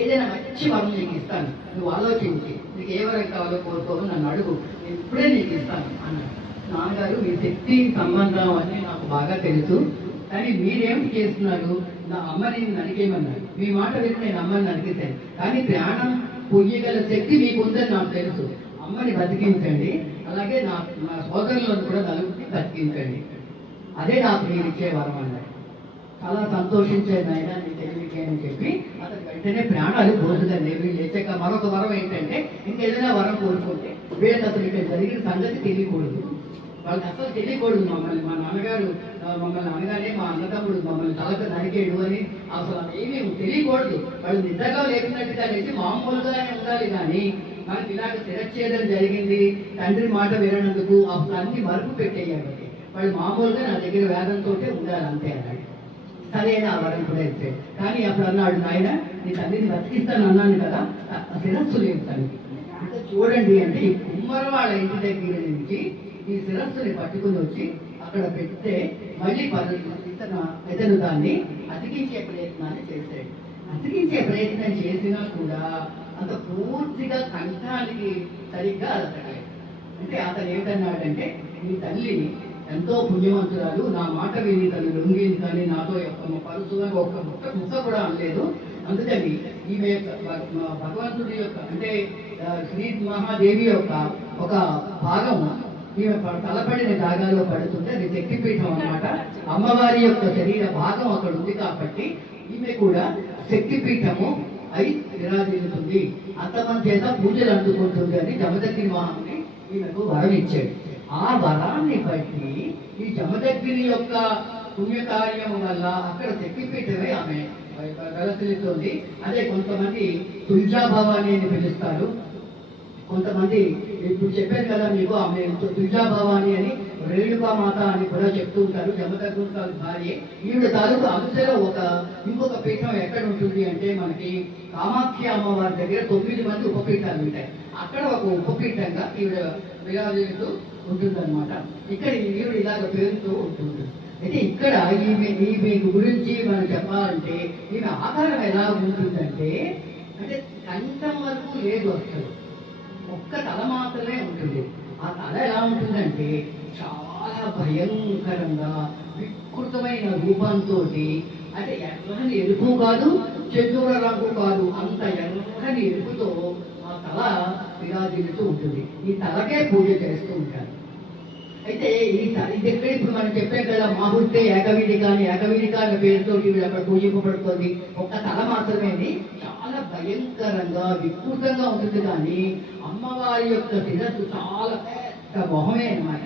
ఏదైనా మంచి వరం నీకు ఇస్తాను, నువ్వు ఆలోచించి నీకు ఏ వరం కావాలో కోరుకోవు, నన్ను అడుగు, నేను ఇప్పుడే నీకు ఇస్తాను అన్నాడు. నాన్నగారు, మీ శక్తి సంబంధం అని నాకు బాగా తెలుసు, కానీ మీరేమిటి చేస్తున్నారు, నా అమ్మని నరికేయమన్నారు. మీ మాట విని నేను అమ్మని నరికేశాను, కానీ ప్రాణం పొయ్యగల శక్తి మీకుందని నాకు తెలుసు. అమ్మని బతికించండి, అలాగే నా సోదరులను కూడా నలుగురిని బతికించండి, అదే నాకు మీరు ఇచ్చే వరం అన్నాడు. చాలా సంతోషించాను ఆయన నీ తెలివికి అని చెప్పి అతను వెంటనే ప్రాణాలు పోతుందండి. వీళ్ళు లేచాక మరొక వరం ఏంటంటే, ఇంకేదైనా వరం కోరుకుంటే వీళ్ళకి అసలు ఇక్కడ జరిగిన సంగతి తెలియకూడదు, వాళ్ళకి అసలు తెలియకూడదు. మమ్మల్ని మా నాన్నగారు మమ్మల్ని అనగానే మా అన్నదమ్ముడు మమ్మల్ని తలక నరికేడు అని అసలు ఏమీ తెలియకూడదు. వాళ్ళు నిజంగా లేకున్నట్టుగా లేచి మామూలుగానే ఉండాలి, కానీ మనకి ఇలాగ శిరచ్ఛేదం జరిగింది, తండ్రి మాట విననందుకు అప్పుడు అన్ని మరుపు పెట్టేయాలి. వాళ్ళు మామూలుగా నా దగ్గర వేదంతో ఉండాలి అంతే అన్నాడు. సరే అని ఆ వరం కూడా ఇచ్చాడు. కానీ అప్పుడు అన్నాడు, నాయన నీ తల్లిని బతికిస్తాను అన్నాను కదా, శిరస్సు లేదు తల్లికి. అంటే చూడండి అంటే ఈ కుమ్మర వాళ్ళ ఇంటి దగ్గర నుంచి ఈ శిరస్సుని పట్టుకుని వచ్చి అక్కడ పెడితే మళ్ళీ ఇతను దాన్ని అతికించే ప్రయత్నాన్ని చేశాడు. అతికించే ప్రయత్నం చేసినా కూడా అంత పూర్తిగా కంఠానికి సరిగ్గా అతకలేదు. అంటే అతను ఏమిటన్నాడంటే, నీ తల్లి ఎంతో పుణ్యవంతురాలు, నా మాట విని తను లొంగింది, కానీ నాతో పరుసుగా ఒక్క ముక్క కూడా అనలేదు. అందుకని ఈమె భగవంతుడి యొక్క అంటే శ్రీ మహాదేవి యొక్క ఒక భాగం ఈమె తలపడిన జాగాలో పడుతుంటే అది శక్తిపీఠం అన్నమాట. అమ్మవారి యొక్క శరీర భాగం అక్కడ ఉంది కాబట్టి ఈమె కూడా శక్తిపీఠము అయి విరాజిల్లుతుంది, అంతమంది చేత పూజలు అందుకుంటుంది అని జమదగ్ని మహాముని ఈమెకు వరం ఇచ్చాడు. ఆ వరాన్ని బట్టి ఈ జమదగ్ని యొక్క పుణ్యకార్యం వల్ల అక్కడ శక్తిపీఠమే ఆమె వెలసిల్లుతుంది. అదే కొంతమంది తుల్జాభవాని అని పిలుస్తారు, కొంతమంది ఇప్పుడు చెప్పారు కదా మీకు ఆమె తుల్జాభవాని అని, రేణుకా మాత అని కూడా చెప్తూ ఉంటారు. జమదగ్ని భార్య ఈవిడ తాలూకు అంశలో ఇంకొక పీఠం ఎక్కడ ఉంటుంది అంటే, మనకి కామాఖ్య అమ్మవారి దగ్గర 9 మంది ఉపపీఠాలు ఉంటాయి. అక్కడ ఒక ఉపపీఠంగా ఈవిడ విరాజిల్లుతూ ఉంటుందన్నమాట. ఇక్కడ ఈవిడ ఇలాగ పేరుతూ ఉంటుంది. అయితే ఇక్కడ ఈమె గురించి మనం చెప్పాలంటే, ఈమె ఆకారం ఎలా ఉంటుందంటే, అంటే కంఠం వరకు లేదు, అసలు ఒక్క తల మాత్రమే ఉంటుంది. ఆ తల ఎలా ఉంటుందంటే చాలా భయంకరంగా వికృతమైన రూపంతో, అంటే ఎర్రని ఎరుపు కాదు, చెద్దూర రంగు కాదు, అంత ఎర్రని ఎరుపుతో ఆ తల విరాజిల్లుతూ ఉంటుంది. ఈ తలకే పూజ చేస్తూ ఉంటారు. అయితే ఈ దగ్గర ఇప్పుడు మనం చెప్పాం కదా, మాహుర్తే ఏకవీధిక అని, ఏకవీధిక అనే పేరుతో అక్కడ పూజింపబడుతుంది. ఒక్క తల మాత్రమే చాలా భయంకరంగా వికృతంగా ఉంటుంది. కానీ అమ్మవారి యొక్క శిరస్సు చాలా పెద్ద మొహమే అన్నమాట.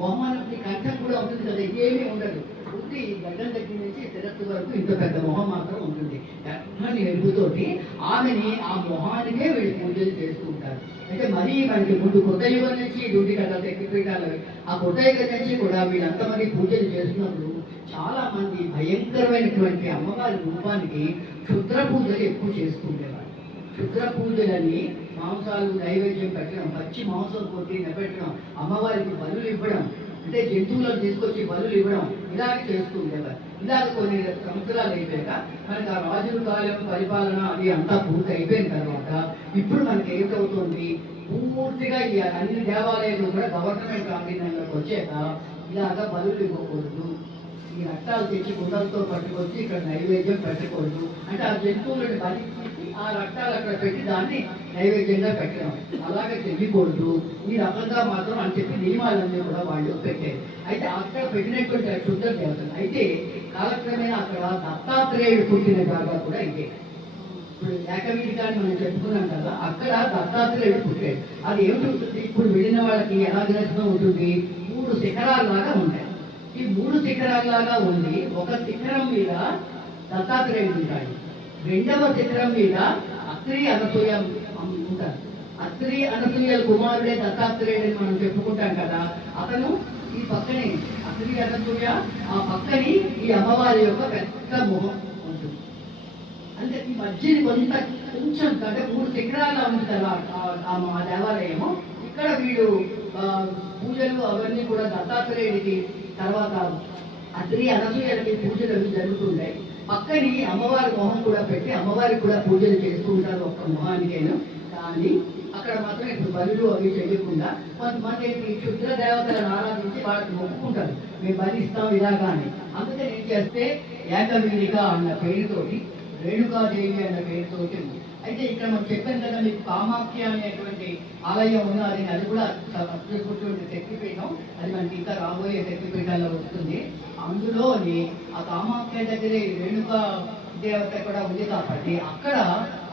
మొహం అన్నప్పుడు కంఠం కూడా ఉంటుంది కదా, ఏమీ ఉండదు, ఉంది గడ్డం దగ్గర నుంచి శిరస్సు వరకు ఇంత పెద్ద మొహం మాత్రం ఉంటుంది. గర్భాన్ని ఎరుగుతోటి ఆమెని ఆ మొహానికే వీళ్ళు పూజలు చేస్తూ ఉంటారు. అయితే మరీ మనకి ముందు కొత్త యుగం నుంచి డ్యూటీ కదా శక్తిపీఠాలు, ఆ కొత్త యుగం నుంచి కూడా వీళ్ళంతమంది పూజలు చేస్తున్నప్పుడు చాలా మంది భయంకరమైనటువంటి అమ్మవారి రూపానికి క్షుద్ర పూజలు ఎక్కువ చేస్తుండేవారు. క్షుద్ర పూజలని మాంసాలు నైవేద్యం పెట్టడం, పచ్చి మాంసం కొట్టి నిలబెట్టడం, అమ్మవారికి బలులు ఇవ్వడం, అంటే జంతువులను తీసుకొచ్చి బలులు ఇవ్వడం, ఇలాగ చేస్తూ ఉండేవారు. ఇలాగ కొన్ని సంవత్సరాలు అయిపోయాక మనకి ఆ రాజుల కాలం పరిపాలన అది అంతా పూర్తి అయిపోయిన తర్వాత ఇప్పుడు మనకి ఏమిటవుతుంది, పూర్తిగా ఈ అన్ని దేవాలయాలు కూడా గవర్నమెంట్ ఆధీనంలోకి వచ్చాక ఇలాగ బలులు ఇవ్వకూడదు, ఈ రక్తాలు తెచ్చి కుండలతో పట్టుకొచ్చి ఇక్కడ నైవేద్యం పెట్టకూడదు, అంటే ఆ జంతువులను బలి ఆ రక్తాలు అక్కడ పెట్టి దాన్ని నైవేద్యంగా పెట్టడం, అలాగే చెయ్యకూడదు ఈ రకంగా మాత్రం అని చెప్పి నియమాలన్నీ కూడా వాళ్ళు పెట్టారు. అయితే అక్కడ పెట్టినటువంటి శుద్ధ దేవతలు అయితే కాలక్రమేణా అక్కడ దత్తాత్రేయుడు పుట్టిన జాగా కూడా ఇదే. ఇప్పుడు ఏకవీధికాన్ని మనం చెప్పుకున్నాం కదా, అక్కడ దత్తాత్రేయుడు పుట్టాడు. అది ఏమిటి ఇప్పుడు వెళ్ళిన వాళ్ళకి ఎలా దర్శనం ఉంటుంది, 3 శిఖరాల్లాగా ఉంటాయి. ఈ 3 శిఖరాల్లాగా ఉండి ఒక శిఖరం మీద దత్తాత్రేయుడు ఉంటాడు, రెండవ శిఖరం మీద అత్రి అనసూయ ఉంటారు. అత్రి అనసూయల కుమారుడే దత్తాత్రేయుడని మనం చెప్పుకుంటాం కదా, అతను ఈ పక్కనే అత్రి అనసూయ, ఆ పక్కని ఈ అమ్మవారి యొక్క పెద్ద మొహం ఉంటుంది. అంటే ఈ మధ్యని కొంచెం అంటే 3 శిఖరాల్లో ఉంది కదా ఆ దేవాలయము. ఇక్కడ వీడు పూజలు అవన్నీ కూడా దత్తాత్రేయుడికి తర్వాత అత్రి అనసూయలకి పూజలు అవి జరుగుతుంటాయి. పక్కని అమ్మవారి మొహం కూడా పెట్టి అమ్మవారికి కూడా పూజలు చేస్తూ ఉంటారు ఒక్క మొహానికైనా. కానీ అక్కడ మాత్రం ఇప్పుడు బలులు అవి చేయకుండా కొంతమంది క్షుద్ర దేవతలను ఆరాధించి వాళ్ళకి మొక్కుకుంటారు, మేము బలిస్తాం ఇలాగా అని. అందుకని ఏం చేస్తే ఏకవీరిక అన్న పేరుతోటి, రేణుకాదేవి అన్న పేరుతోటి ఉంది. అయితే ఇక్కడ మనం చెప్పాను కదా మీకు కామాఖ్య అనేటువంటి ఆలయం ఉన్నది, అది కూడా అద్భుతమైనటువంటి శక్తిపీఠం. అది మనకి ఇంకా రాబోయే శక్తిపీఠాల్లో వస్తుంది. అందులోని ఆ కామాఖ్య దగ్గరే రేణుకా దేవత కూడా ఉంది కాబట్టి అక్కడ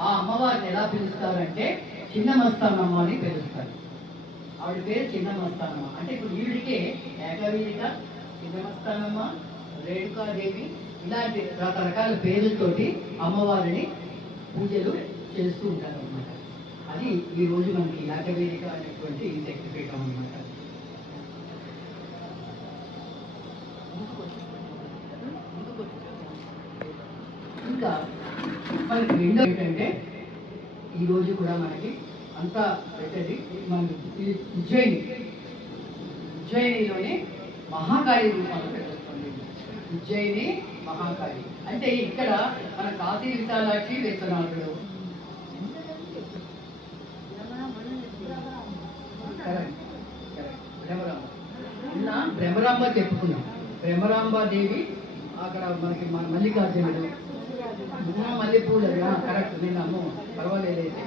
ఆ అమ్మవారిని ఎలా పిలుస్తారంటే చిన్నమస్తానమ్మ అని పిలుస్తారు. ఆవిడ పేరు చిన్నమస్తానమ్మ. అంటే ఇప్పుడు ఈవిడికే ఏకవీరిక, చిన్నమస్తానమ్మ, రేణుకాదేవి ఇలాంటి రకరకాల పేర్లతోటి అమ్మవారిని పూజలు చేస్తూ ఉంటారు అన్నమాట. అది ఈ రోజు మనకి ఏకవీరిక అనేటువంటి ఈ శక్తిపీఠం అన్నమాట. ఇంకా మనకి రెండో ఏంటంటే ఈరోజు కూడా మనకి అంతా పెట్టేది మనకి ఉజ్జయినిలోనే మహాకాళి రూపాలు తెలుస్తుంది. ఉజ్జయిని మహాకాళి అంటే ఇక్కడ మన కాశీ విశాలాక్షి విశ్వనాథుడు, బ్రహ్మరాంబ చెప్పుకున్నాం. బ్రహ్మరాంబాదేవి అక్కడ మనకి మల్లికార్జునుడు, మల్లెపూలు కరెక్ట్, నేను అమ్మో పర్వాలేదైతే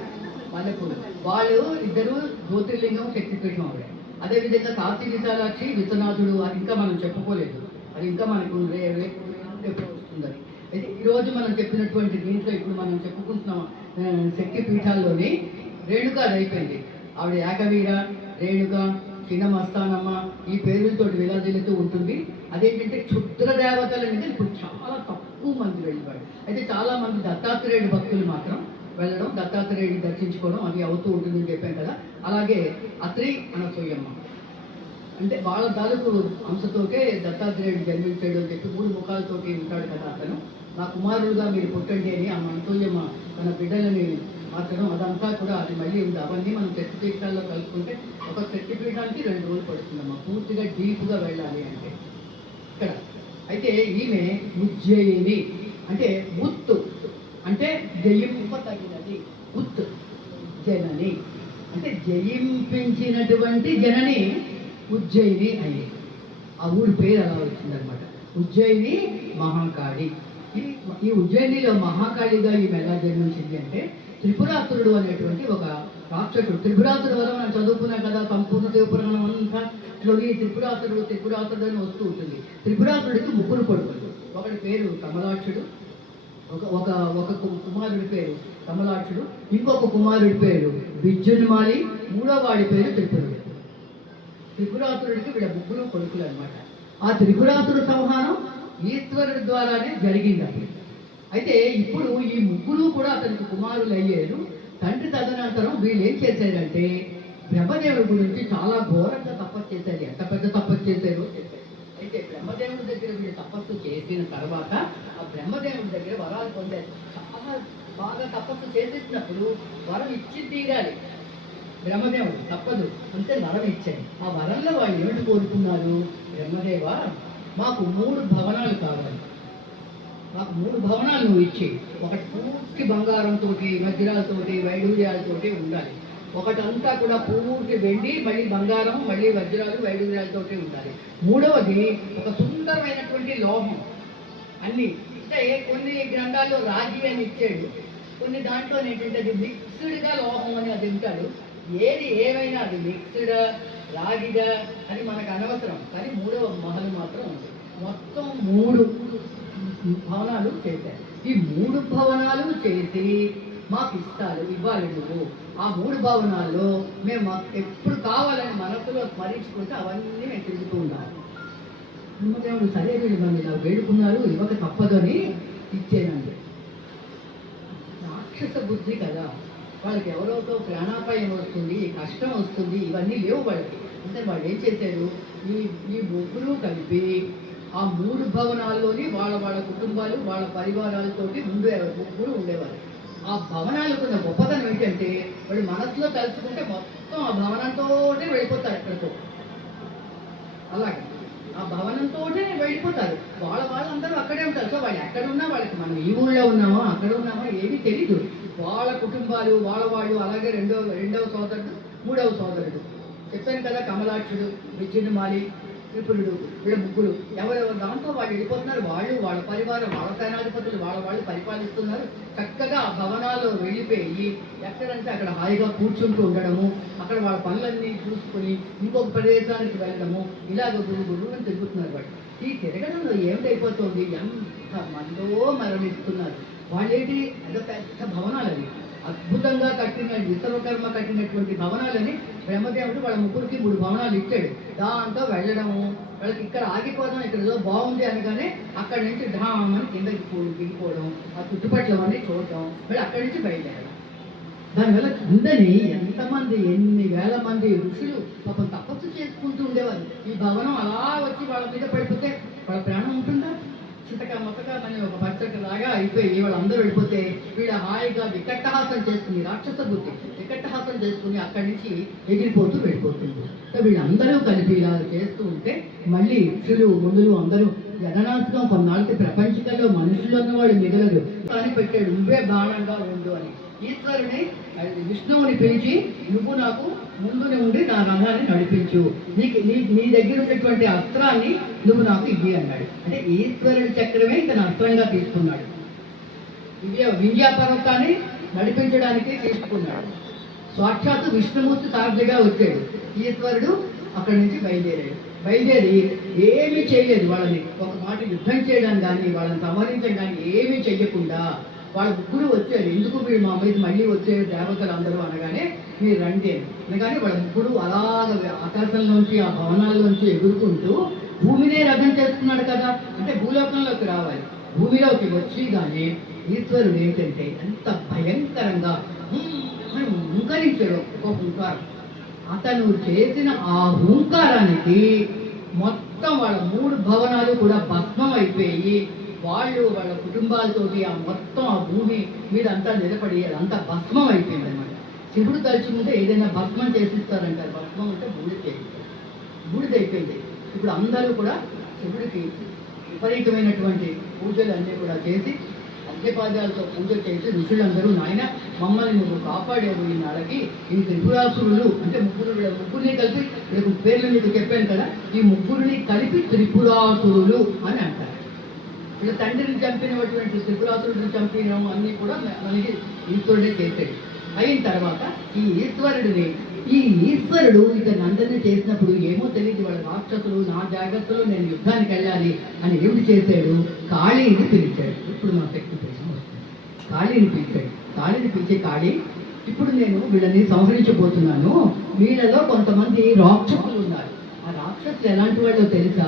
మల్లెపూలు. వాళ్ళు ఇద్దరు జ్యోతిర్లింగం శక్తిపీఠం ఆవిడ. అదేవిధంగా కాశీ విశాలాక్షి విశ్వనాథుడు, అది ఇంకా మనం చెప్పుకోలేదు, అది ఇంకా మనకు రేపు వస్తుందని. అయితే ఈరోజు మనం చెప్పినటువంటి దీంట్లో ఇప్పుడు మనం చెప్పుకుంటున్నాం శక్తిపీఠాల్లోని రేణుకాది అయిపోయింది. ఆవిడ ఏకవీర, రేణుక, చిన్నమస్తానమ్మ ఈ పేర్లతో విలాదిల్లుతూ ఉంటుంది. అదేంటంటే క్షుద్ర దేవతలు అనేది ఇప్పుడు చాలా తక్కువ మంది వెళ్ళిపోయారు. అయితే చాలా మంది దత్తాత్రేయుడి భక్తులు మాత్రం వెళ్ళడం, దత్తాత్రేయుడిని దర్శించుకోవడం అది అవుతూ ఉంటుందని చెప్పాను కదా. అలాగే అత్రి అనసూయమ్మ అంటే వాళ్ళ తాలూకు అంశతోటే దత్తాత్రేయుడు జన్మించాడు అని చెప్పి 3 ముఖాలతోటి ఉంటాడు కదా అతను. నా కుమారుడుగా మీరు పుట్టండి అని ఆ అనసూయమ్మ తన బిడ్డలని మార్చడం అదంతా కూడా అది మళ్ళీ ఉంది. అవన్నీ మనం శక్తిపీఠాల్లో కలుపుకుంటే ఒక శక్తిపీఠానికి 2 రోజులు పడుతుందమ్మా పూర్తిగా డీప్గా వెళ్ళాలి అంటే ఇక్కడ. అయితే ఈమె ఉజ్జయిని అంటే ఉత్తు అంటే జయింపతగినది, ఉత్ జనని అంటే జయింపించినటువంటి జనని ఉజ్జయిని అని ఆ ఊరి పేరు అలా వచ్చిందనమాట. ఉజ్జయిని మహాకాళి. ఈ ఉజ్జయినిలో మహాకాళిగా ఈమె ఎలా జన్మించింది అంటే త్రిపురాసురుడు అనేటువంటి ఒక రాక్షసుడు. త్రిపురాసుడు వల్ల మనం చదువుకున్నాం కదా, సంపూర్ణ శివపురాణం అంతా ఈ త్రిపురాసురుడు అని వస్తూ ఉంటుంది. త్రిపురాసురుడికి 3 కొడుకులు. ఒకటి పేరు కమలాక్షుడు, ఒక కుమారుడి పేరు కమలాక్షుడు, ఇంకొక కుమారుడి పేరు బిజ్జునిమాలి, 3వ వాడి పేరు త్రిపురుడు. త్రిపురాసురుడికి వీళ్ళ 3 కొడుకులు అనమాట. ఆ త్రిపురాసురు సంహారం ఈశ్వరుడి ద్వారానే జరిగింది అది. అయితే ఇప్పుడు ఈ 3 కూడా అతనికి కుమారులు అయ్యారు. తండ్రి తదనంతరం వీళ్ళు ఏం చేశారంటే బ్రహ్మదేవుడి గురించి చాలా ఘోరంగా తపస్సు చేశారు. ఎంత పెద్ద తపస్సు చేశారో చెప్పారు. అయితే బ్రహ్మదేవుడి దగ్గర వీళ్ళు తపస్సు చేసిన తర్వాత ఆ బ్రహ్మదేవుడి దగ్గర వరాలు పొందారు. చాలా బాగా తపస్సు చేసేసినప్పుడు వరం ఇచ్చి తీరాలి బ్రహ్మదేవుడు, తప్పదు అంతే వరం ఇచ్చాడు. ఆ వరంలో వాళ్ళు ఏమిటి కోరుకున్నారు, బ్రహ్మదేవ మాకు 3 భవనాలు కావాలి, మాకు 3 భవనాలు నువ్వు ఇచ్చి, ఒకటి పూర్తి బంగారంతో వజ్రాలతోటి వైడూర్యాలతోటి ఉండాలి, ఒకటంతా కూడా పూర్తి వెండి మళ్ళీ బంగారం మళ్ళీ వజ్రాలు వైడూర్యాలతోటి ఉండాలి, 3వది ఒక సుందరమైనటువంటి లోహం. అన్ని అంటే కొన్ని గ్రంథాల్లో రాగి అని ఇచ్చాడు, కొన్ని దాంట్లో ఏంటంటే అది మిక్స్డ్గా లోహం అని అది ఉంటాడు. ఏది ఏమైనా అది మిక్స్డ్ రాగిగా అని మనకు అనవసరం. కానీ 3వ మహల్ మాత్రం ఉంది. మొత్తం 3 భవనాలు చేశారు. ఈ 3 భవనాలు చేసి మాకు ఇవ్వాలి నువ్వు. ఆ 3 భవనాల్లో మేము మాకు ఎప్పుడు కావాలని మనసులో స్మరించుకుంటే అవన్నీ మేము తిరుగుతూ ఉన్నాము. బ్రహ్మదేవుడు సరే వీళ్ళు ఇలా వేడుకున్నారు, ఇవ్వక తప్పదని ఇచ్చేనండి. రాక్షస బుద్ధి కదా, వాళ్ళకి ఎవరోతో ప్రాణాపాయం వస్తుంది, కష్టం వస్తుంది, ఇవన్నీ లేవు వాళ్ళకి. అంటే వాళ్ళు ఏం చేశారు, ఈ 3 కలిపి ఆ 3 భవనాల్లోని వాళ్ళ కుటుంబాలు వాళ్ళ పరివారాలతోటి 3 ఉండేవారు. ఆ భవనాలకున్న గొప్పతనం ఏంటంటే వాడు మనసులో తలుచుకుంటే మొత్తం ఆ భవనంతో వెళ్ళిపోతారు ఎక్కడికో. అలాగే ఆ భవనంతోనే వెళ్ళిపోతారు. వాళ్ళందరూ అక్కడే ఉంటారు. సో వాళ్ళు ఎక్కడున్నా వాళ్ళకి మనం ఈ ఊళ్ళో ఉన్నామో అక్కడ ఉన్నామో ఏమీ తెలీదు. వాళ్ళ కుటుంబాలు వాళ్ళు అలాగే రెండవ సోదరుడు, మూడవ సోదరుడు చెప్పాను కదా, కమలాక్షుడు, విజయమాలి, త్రిపురుడు, వీళ్ళ ముగ్గురు ఎవరెవరు దాంతో వాళ్ళు వెళ్ళిపోతున్నారు. వాళ్ళ పరివారం, వాళ్ళ సేనాధిపతులు వాళ్ళు పరిపాలిస్తున్నారు. చక్కగా ఆ భవనాల్లో వెళ్ళిపోయి ఎక్కడంటే అక్కడ హాయిగా కూర్చుంటూ ఉండడము, అక్కడ వాళ్ళ పనులన్నీ చూసుకొని ఇంకొక ప్రదేశానికి వెళ్ళడము, ఇలాగ గురుగురు అని తిరుగుతున్నారు. వాళ్ళు ఈ తిరగడంలో ఏమిటైపోతుంది, ఎంత మందో మరణిస్తున్నారు. వాళ్ళేంటి అదో పెద్ద భవనాలు అవి, అద్భుతంగా కట్టిన విశ్వకర్మ కట్టినటువంటి భవనాలని బ్రహ్మదేవుడు వాళ్ళ ముగ్గురికి 3 భవనాలు ఇచ్చాడు. దాంతో వెళ్ళడము, వాళ్ళకి ఇక్కడ ఆగిపోదాం, ఇక్కడ ఏదో బాగుంది అనగానే అక్కడి నుంచి ఢామని కిందకి దిగిపోవడం, ఆ చుట్టుపక్కలవన్నీ చూడటం, మళ్ళీ అక్కడి నుంచి బయలుదేరడం. దానివల్ల కిందని ఎంతమంది, ఎన్ని వేల మంది ఋషులు పాపం తపస్సు చేసుకుంటూ ఉండేవారు. ఈ భవనం అలా వచ్చి వాళ్ళ మీద పడిపోతే వాళ్ళ ప్రాణం ఉంటుందా? చితక మొతకమని ఒక పచ్చటి లాగా అయిపోయి వాళ్ళందరూ వెళ్ళిపోతే వీళ్ళ హాయిగా వికట్టహాసం చేసుకుని, రాక్షస బుద్ధి వికట్టహాసం చేసుకుని అక్కడి నుంచి ఎగిరిపోతూ వెళ్ళిపోతుంది. వీళ్ళందరూ కలిపి ఇలా చేస్తూ ఉంటే మళ్ళీ ఋషులు మునులు అందరూ జగన్నాథం కొన్నాళ్ళకి ప్రపంచకంలో మనుషులు ఉన్నవాడు మిగలరు అని పెట్టాడు, నువ్వే బాణంగా ఉండు అని. ఈశ్వరుని విష్ణువుని పిలిచి, నువ్వు నాకు ముందునే ఉండి నా రంగాన్ని నడిపించు, నీ దగ్గర ఉన్నటువంటి అస్త్రాన్ని నువ్వు నాకు ఇవ్వి అన్నాడు. అంటే ఈశ్వరుడి చక్రమే ఇతను అస్త్రంగా తీసుకున్నాడు. వింధ్యా పర్వతాన్ని నడిపించడానికి తీసుకున్నాడు. సాక్షాత్తు విష్ణుమూర్తి సారథిగా వచ్చాడు. ఈశ్వరుడు అక్కడి నుంచి బయలుదేరి ఏమీ చేయలేదు. వాళ్ళని ఒక మాట యుద్ధం చేయడం కానీ వాళ్ళని సంహరించడం కానీ ఏమీ చెయ్యకుండా వాళ్ళ ముగ్గురు వచ్చారు. ఎందుకు మీరు మా మీద మళ్ళీ వచ్చే దేవతలు అందరూ అనగానే మీరు రండి అనగానే వాళ్ళ ముగ్గురు అలాగ ఆకాశంలోంచి ఆ భవనాల్లోంచి ఎగురుకుంటూ భూమినే రథం చేసుకున్నాడు కదా, అంటే భూలోకంలోకి రావాలి. భూమిలోకి వచ్చి కానీ ఈశ్వరుడు ఏంటంటే ఎంత భయంకరంగా హుంకరించాడు. ఒక హుంకారం, అతను చేసిన ఆ హుంకారానికి మొత్తం వాళ్ళ 3 భవనాలు కూడా భస్మం అయిపోయి వాళ్ళ కుటుంబాలతోటి ఆ మొత్తం ఆ భూమి మీద అంతా నిలబడి అదంతా భస్మం అయిపోయింది అనమాట. శివుడు తలుచుకుంటే ఏదైనా భస్మం చేసిస్తారంటారు. భస్మం అంటే బూడిదైపోయింది. ఇప్పుడు అందరూ కూడా శివుడికి విపరీతమైనటువంటి పూజలు అన్నీ కూడా చేసి అర్ఘ్యపాద్యాలతో పూజ చేసి ఋషులందరూ, నాయన మమ్మల్ని నువ్వు కాపాడేవు ఈ నాడకి, ఈ త్రిపురాసురులు అంటే ముగ్గురిని కలిపి, రేపు పేర్లు మీకు చెప్పాను కదా, ఈ ముగ్గురిని కలిపి త్రిపురాసురులు అని అంటారు. వీళ్ళ తండ్రిని చంపినటువంటి త్రిపురాసురుడిని చంపిన అన్నీ కూడా మనకి ఈశ్వరుడే చేశాడు. అయిన తర్వాత ఈ ఈశ్వరుడు ఇతను అందరినీ చేసినప్పుడు ఏమో తెలియదు, వాళ్ళ రాక్షసులు నా జాగ్రత్తలో నేను యుద్ధానికి వెళ్ళాలి అని ఏమిటి చేశాడు, కాళీని పిలిచాడు. ఇప్పుడు మా శక్తి ప్రశ్న వస్తుంది. కాళీని పిలిచి కాళీ, ఇప్పుడు నేను వీళ్ళని సంహరించబోతున్నాను. వీళ్ళలో కొంతమంది రాక్షసులు ఉన్నారు. ఆ రాక్షసులు ఎలాంటి వాళ్ళో తెలుసా?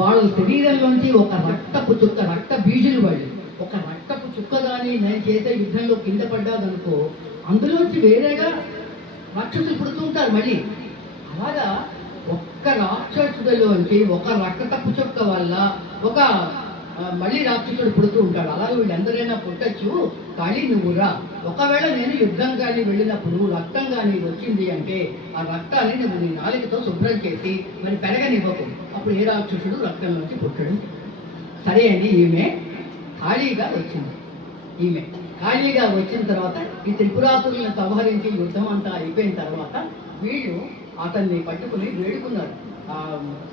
వాళ్ళ శరీరంలోంచి ఒక రక్తపు చుక్క, రక్త బీజులు వాళ్ళు, ఒక రక్తపు చుక్క కానీ నేను చేసే యుద్ధంలో కింద పడ్డాదనుకో అందులోంచి వేరేగా రాక్షసులు పుడుతుంటారు మళ్ళీ. అలాగా ఒక్క రాక్షసుడిలోంచి ఒక రక్తపు చుక్క వల్ల ఒక మళ్ళీ రాక్షసుడు పుడుతూ ఉంటాడు. అలాగే వీళ్ళందరైనా పుట్టచ్చు, కానీ నువ్వురా, ఒకవేళ నేను యుద్ధం కానీ వెళ్ళినప్పుడు రక్తం కానీ వచ్చింది అంటే ఆ రక్తాన్ని నువ్వు నీ నాలుకతో శుభ్రం చేసి మరి పెరగనివ్వకు, అప్పుడు ఏ రాక్షసుడు రక్తంలోంచి పుట్టడు. సరే అని ఈమె ఖాళీగా వచ్చిన తర్వాత ఈ త్రిపురాసురులను సంహరించి యుద్ధం అంతా అయిపోయిన తర్వాత వీళ్ళు అతన్ని పట్టుకుని వేడుకున్నారు.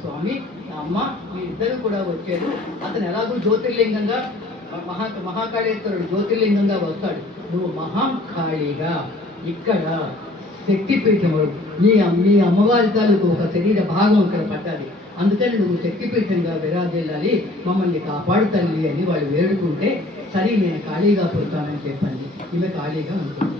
స్వామి, అమ్మ, మీ ఇద్దరు కూడా వచ్చారు. అతను ఎలాగో జ్యోతిర్లింగంగా మహాకాళేశ్వరుడు జ్యోతిర్లింగంగా వస్తాడు. నువ్వు మహాకాళిగా ఇక్కడ శక్తిపీఠము, మీ అమ్మవారి తాలూకు ఒక శరీర భాగం ఇక్కడ పట్టాలి, అందుకని నువ్వు శక్తిపీఠంగా విరాజిల్లాలి, మమ్మల్ని కాపాడు తల్లి అని వాళ్ళు వేడుకుంటే, సరే నేను ఖాళీగా పుడతానని చెప్పండి. ఈమె ఖాళీగా ఉంటుంది.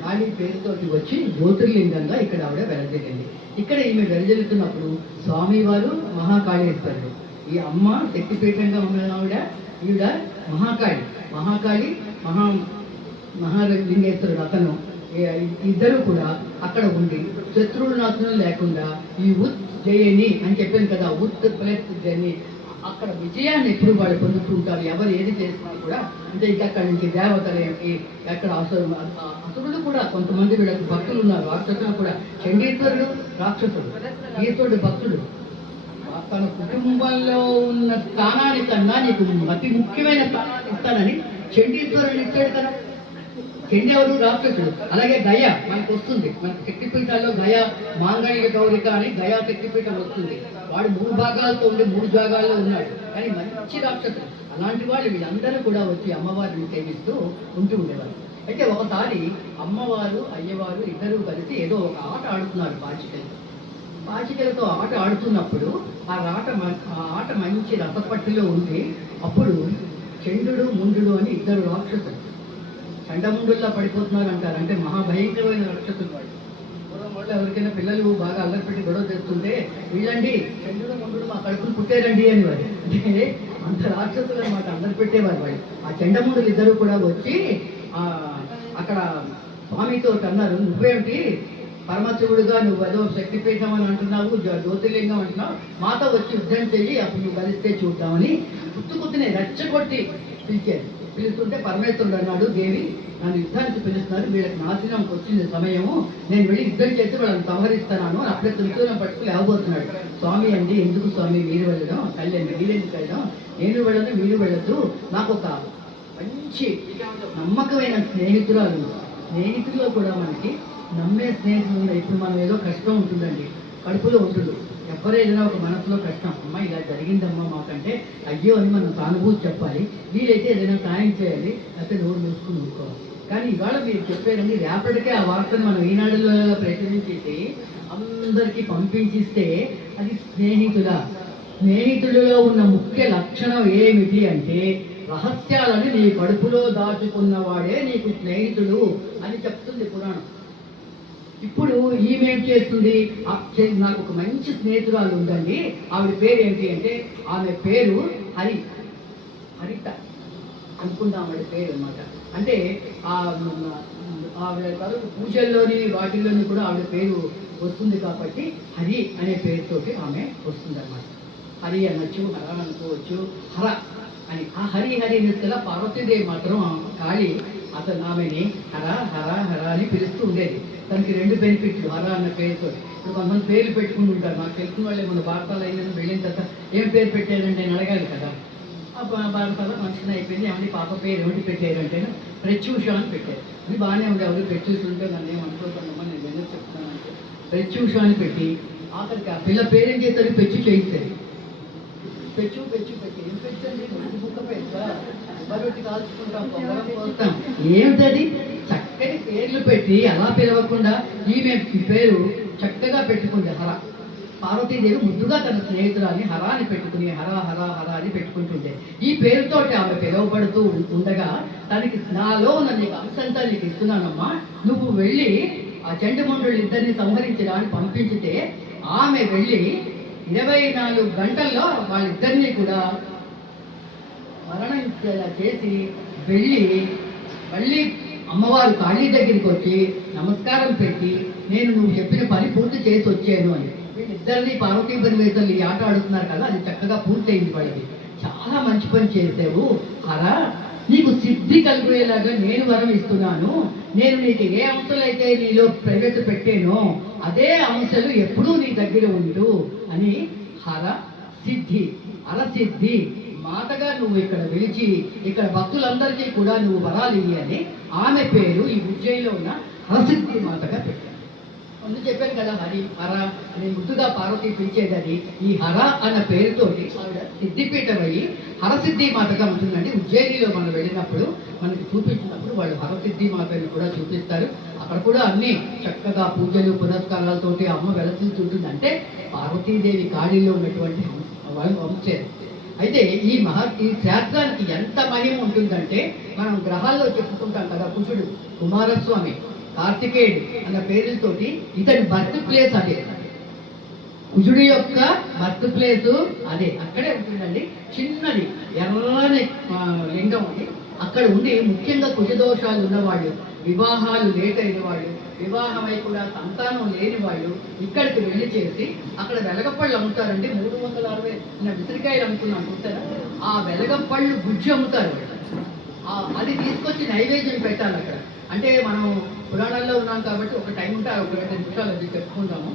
ఖాళీ పేరుతోటి వచ్చి జ్యోతిర్లింగంగా ఇక్కడ ఆవిడ వెలజల్లింది. ఇక్కడ ఈమె వెలజల్లుతున్నప్పుడు స్వామివారు మహాకాళేశ్వరుడు, ఈ అమ్మ శక్తిపీఠంగా ఉన్న ఈవిడ మహాకాళి మహాలింగేశ్వరుడు అతను, ఇద్దరు కూడా అక్కడ ఉండి శత్రువుల నాశనం లేకుండా ఈ ఉజ్జయిని అని చెప్పాను కదా, ప్లస్ జని, అక్కడ విజయాన్ని ఎప్పుడు వాళ్ళు పొందుతుంటారు. ఎవరు ఏది చేసినా కూడా, అంటే ఇంకా అక్కడి నుంచి దేవతలు ఏంటి, అక్కడ అసురులు కూడా కొంతమంది వీళ్ళకి భక్తులు ఉన్నారు. రాక్షసులు కూడా, చండీశ్వరుడు రాక్షసుడు, ఈశ్వరుడు భక్తుడు, తన కుటుంబంలో ఉన్న స్థానానికన్నా నీకు అతి ముఖ్యమైన స్థానాన్ని ఇస్తానని చండీశ్వరుని ఇచ్చాడు కదా. చండి ఎవరు? రాక్షసుడు. అలాగే గయ మనకు వస్తుంది, మనకు శక్తిపీఠాల్లో గయ మాంగళ్య గౌరిక అని గయా శక్తిపీఠం వస్తుంది. వాడు 3 భాగాలతో ఉండి 3 భాగాల్లో ఉన్నాడు, కానీ మంచి రాక్షసుడు. అలాంటి వాళ్ళు వీళ్ళందరూ కూడా వచ్చి అమ్మవారిని సేవిస్తూ ఉంటూ ఉండేవారు. అయితే ఒకసారి అమ్మవారు అయ్యవారు ఇద్దరూ కలిసి ఏదో ఒక ఆట ఆడుతున్నారు పాచికలతో ఆట ఆడుతున్నప్పుడు ఆ ఆట మంచి రసపట్టులో ఉంది. అప్పుడు చండుడు ముండు అని ఇద్దరు రాక్షసులు చండముండుల్లా పడిపోతున్నారు అంటారు. అంటే మహాభయంకరమైన రాక్షసులు వాళ్ళు. పూర్వం వాళ్ళు ఎవరికైనా పిల్లలు బాగా అల్లరి పెట్టి గొడవ చేస్తుంటే వీళ్ళండి చండుడు ముండు మా కడుపులు పుట్టారండి అని వారు. అంటే అంత రాక్షసులు అనమాట, అల్లరి పెట్టేవారు వాళ్ళు. ఆ చండముండులు ఇద్దరు కూడా వచ్చి అక్కడ స్వామితో అన్నారు, నువ్వేమిటి పరమశివుడుగా నువ్వు ఏదో శక్తిపీఠం అని అంటున్నావు, జ్యోతిర్లింగం అంటున్నావు, మాతో వచ్చి యుద్ధం చెయ్యి, అప్పుడు నువ్వు కలిస్తే చూద్దామని కుత్తునే రెచ్చగొట్టి పిలుస్తుంటే పరమేశ్వరుడు అన్నాడు, దేవి నన్ను యుద్ధానికి పిలుస్తున్నారు, వీళ్ళకి నాశనంకి వచ్చింది సమయము, నేను వెళ్ళి యుద్ధం చేసి వాళ్ళని సంహరిస్తున్నాను. అప్పుడే తులసూరం పట్టుకుని లేవబోతున్నాడు. స్వామి అండి, ఎందుకు స్వామి మీరు వెళ్ళడం, తల్లి అండి మీరెందుకు వెళ్ళడం, నేను వెళ్ళదు మీరు వెళ్ళద్దు, నాకు ఒక మంచి నమ్మకమైన స్నేహితుల్లో కూడా మనకి నమ్మే స్నేహితులు ఉన్నాయి. ఇప్పుడు మనం ఏదో కష్టం ఉంటుందండి, కడుపులో ఉంటుంది, ఎవరు ఏదైనా ఒక మనసులో కష్టం, అమ్మ ఇలా జరిగిందమ్మా మాకంటే అయ్యో అని మనం సానుభూతి చెప్పాలి, వీలైతే ఏదైనా సాయం చేయాలి, లేకపోతే నోరు మూసుకుని ఊరుకోవాలి. కానీ ఇవాళ మీరు చెప్పారండి, రేపటికే ఆ వార్తను మనం ఈనాడులో ప్రచురించేసి అందరికీ పంపించిస్తే అది స్నేహితుడిలో ఉన్న ముఖ్య లక్షణం ఏమిటి అంటే రహస్యాలను నీ కడుపులో దాచుకున్నవాడే నీకు స్నేహితుడు అని చెప్తుంది పురాణం. ఇప్పుడు ఈమెం చేస్తుంది, నాకు ఒక మంచి స్నేహితురాలు ఉందండి, ఆవిడ పేరు ఏంటి అంటే ఆమె పేరు హరిత అనుకుందాం ఆవిడ పేరు అనమాట. అంటే ఆవిడ తరపు పూజల్లోని వాటిల్లోని కూడా ఆవిడ పేరు వస్తుంది కాబట్టి హరి అనే పేరుతోటి ఆమె వస్తుంది అనమాట. హరి అనొచ్చు, హర అనుకోవచ్చు, హర అని. ఆ హరి కదా పార్వతీదేవి మాత్రం కాళీ అతను ఆమెని హర హర హర అని పిలుస్తూ ఉండేది. దానికి 2 బెనిఫిట్లు హర అన్న పేరుతో. ఇప్పుడు కొంతమంది పేర్లు పెట్టుకుని ఉంటారు, నాకు తెలిసిన వాళ్ళే మన భారతాలు అయినా వెళ్ళిన తర్వాత ఏం పేరు పెట్టారంటే నేను అడగాలి కదా. ఆ భారతాలు మంచిగా అయిపోయింది, ఏమంటే పాప పేరు ఏమిటి పెట్టారంటే ప్రత్యూష అని పెట్టారు. అది బాగానే ఉండే, ఎవరు ప్రత్యూష ఉంటే నన్ను ఏమనుకోకుండా నేను ఎందుకు చెప్తున్నానంటే ప్రత్యూష అని పెట్టి ఆఖరికి ఆ పిల్ల పేరేం చేస్తారు, పెచ్చు చేయిస్తారు. పెచ్చు ఏం పెట్టండి, బుక్క పెద్ద బరొట్టి కాల్చుకుంటాం, పొంగరం పోస్తాం, ఏమిటది చక్కని పేర్లు పెట్టి అలా పిలవకుండా ఈమె పేరు చక్కగా పెట్టుకుంది హర. పార్వతీదేవి ముద్దుగా తన స్నేహితురాన్ని హర అని పెట్టుకుని హర హర హర అని పెట్టుకుంటుండే. ఈ పేరుతోటి ఆమె పిలువబడుతూ ఉండగా తనకి నాలో ఉన్న నీకు అంశంతా నీకు ఇస్తున్నానమ్మా, నువ్వు వెళ్ళి ఆ చండముండులు ఇద్దరిని సంహరించడానికి పంపించితే ఆమె వెళ్ళి 24 గంటల్లో వాళ్ళిద్దరినీ కూడా మరణించేలా చేసి వెళ్ళి మళ్ళీ అమ్మవారు కాళీ దగ్గరికి వచ్చి నమస్కారం పెట్టి నేను నువ్వు చెప్పిన పని పూర్తి చేసి వచ్చాను అని. వీళ్ళిద్దరిని పార్వతీ పరమేశ్వరులు ఈ ఆట ఆడుతున్నారు కదా, అది చక్కగా పూర్తయింది వాళ్ళకి. చాలా మంచి పని చేసావు హరా, నీకు సిద్ధి కలుగుయేలాగా నేను వరం ఇస్తున్నాను, నేను నీకు ఏ అంశాలైతే నీలో ప్రవేశపెట్టానో అదే అంశాలు ఎప్పుడూ నీ దగ్గర ఉండు అని అరసిద్ధి మాతగా నువ్వు ఇక్కడ వెలిచి ఇక్కడ భక్తులందరికీ కూడా నువ్వు వరాలు ఇయ్యని ఆమె పేరు ఈ ఉజ్జయిలో ఉన్న హరసిద్ధి మాతగా పెట్టాను. ముందు చెప్పాను కదా హర అని ముద్దుగా పార్వతి పిలిచేదని. ఈ హర అన్న పేరుతోటి ఆవిడ సిద్ధిపీఠం అయ్యి హరసిద్ధి మాతగా ఉంటుందండి. ఉజ్జయినిలో మనం వెళ్ళినప్పుడు మనకి చూపించినప్పుడు వాళ్ళు హరసిద్ధి మాతని కూడా చూపిస్తారు. అక్కడ కూడా అన్ని చక్కగా పూజలు పురస్కారాలతోటి అమ్మ వెలసిస్తుంటుంది. అంటే పార్వతీదేవి కాళీలో ఉన్నటువంటి వాళ్ళు వంశారు. అయితే ఈ శాస్త్రానికి ఎంత మహిమ ఉంటుందంటే మనం గ్రహాల్లో చెప్పుకుంటాం కదా, కుజుడు కుమారస్వామి కార్తికేయుడు అన్న పేర్లతోటి ఇతని బర్త్ ప్లేస్ అదే, కుజుడి యొక్క బర్త్ ప్లేసు అదే, అక్కడే ఉంటుందండి. చిన్నది ఎర్రని లింగం అది అక్కడ ఉండి ముఖ్యంగా కుజదోషాలు ఉన్నవాళ్ళు, వివాహాలు లేట్ అయిన వాళ్ళు, వివాహమై కూడా సంతానం లేని వాళ్ళు ఇక్కడికి వెళ్ళి చేసి అక్కడ వెలగపళ్ళు అమ్ముతారండి. 360 విసిరికాయలు అమ్ముతున్నాం చూస్తారా, ఆ వెలగపళ్ళు గుజ్జు అమ్ముతారు. అది తీసుకొచ్చి నైవేద్యం పెట్టాలి అక్కడ. అంటే మనం పురాణాల్లో ఉన్నాం కాబట్టి ఒక టైం ఉంటే ఒక 2 నిమిషాలు అది చెప్పుకుంటాము.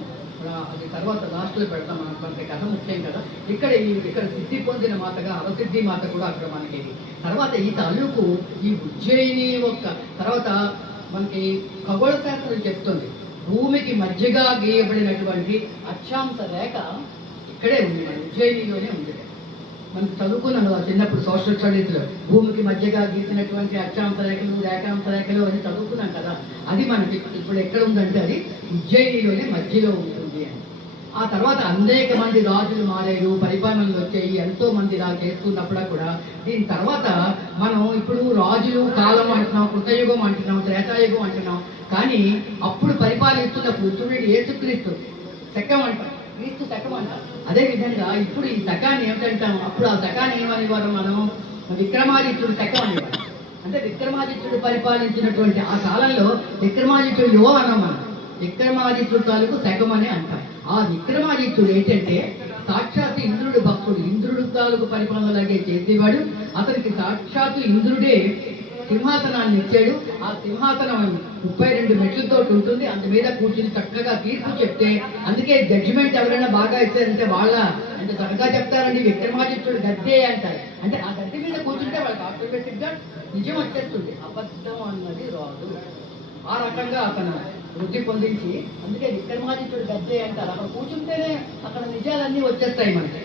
అది తర్వాత లాస్ట్లో పెడతాం, మనకి కథ ముఖ్యం కదా. ఇక్కడ సిద్ధి పొందిన మాతగా అవసిద్ధి మాత కూడా అక్కడ మనకి. తర్వాత ఈ తాలూకు ఈ ఉజ్జయిని యొక్క తర్వాత మనకి ఖగోళ శాస్త్రం చెప్తుంది, భూమికి మధ్యగా గీయబడినటువంటి అక్షాంశ రేఖ ఇక్కడే ఉంది, మన ఉజ్జయినిలోనే ఉంది. మనం చదువుకున్నాను చిన్నప్పుడు సోషల్ స్టడీస్లో, భూమికి మధ్యగా గీసినటువంటి అక్షాంశ రేఖలు రేఖాంశ రేఖలు అని చదువుకున్నాం కదా. అది మనకి ఇప్పుడు ఎక్కడ ఉందంటే అది ఉజ్జయినిలోనే మధ్యలో ఉంటుంది అని. ఆ తర్వాత అనేక మంది రాజులు మారారు, పరిపాలనలు వచ్చాయి, ఎంతో మంది ఇలా చేస్తున్నప్పుడు కూడా దీని తర్వాత మనం ఇప్పుడు రాజులు కాలం అంటున్నాం, కృతయుగం అంటున్నాం, త్రేతాయుగం అంటున్నాం. కానీ అప్పుడు పరిపాలిస్తున్నప్పుడు చూడండి, యేసుక్రీస్తు శకం అంటాం, క్రీస్తు శకం అంటాం. అదేవిధంగా ఇప్పుడు ఈ శకాన్ని ఏమిటంటాం, అప్పుడు ఆ శకాన్ని ఏమనేవారు మనం, విక్రమాదిత్యుడు శకం అనేవారు. అంటే విక్రమాదిత్యుడు పరిపాలించినటువంటి ఆ కాలంలో విక్రమాదిత్యుడు యువ అన్నాం మనం, విక్రమాదిత్యుడు తాలూకు శకం అని అంటాం. ఆ విక్రమాదిత్యుడు ఏంటంటే సాక్షాత్ ఇంద్రుడు భక్తుడు, ఇంద్రుడు తాలూకు పరిపాలనలాగే చేసేవాడు. అతనికి సాక్షాత్తు ఇంద్రుడే సింహాసనాన్ని ఇచ్చాడు. ఆ సింహాసనం 32 మెట్లతో ఉంటుంది, అంత మీద కూర్చుని చక్కగా తీర్పు చెప్తే, అందుకే జడ్జిమెంట్ ఎవరైనా బాగా ఇచ్చారంటే వాళ్ళ అంటే చక్కగా చెప్తారండి, విక్రమాదిత్యుడు గద్దె అంటారు. అంటే ఆ గద్దె మీద కూర్చుంటే వాళ్ళకి ఆటోమేటిక్ గా నిజం వచ్చేస్తుంది, అబద్ధం అన్నది రాదు. ఆ రకంగా అతను వృద్ధి పొందించి, అందుకే విక్రమాదిత్యుడు గద్దె అంటారు. అక్కడ కూర్చుంటేనే అక్కడ నిజాలన్నీ వచ్చేస్తాయి మనకి.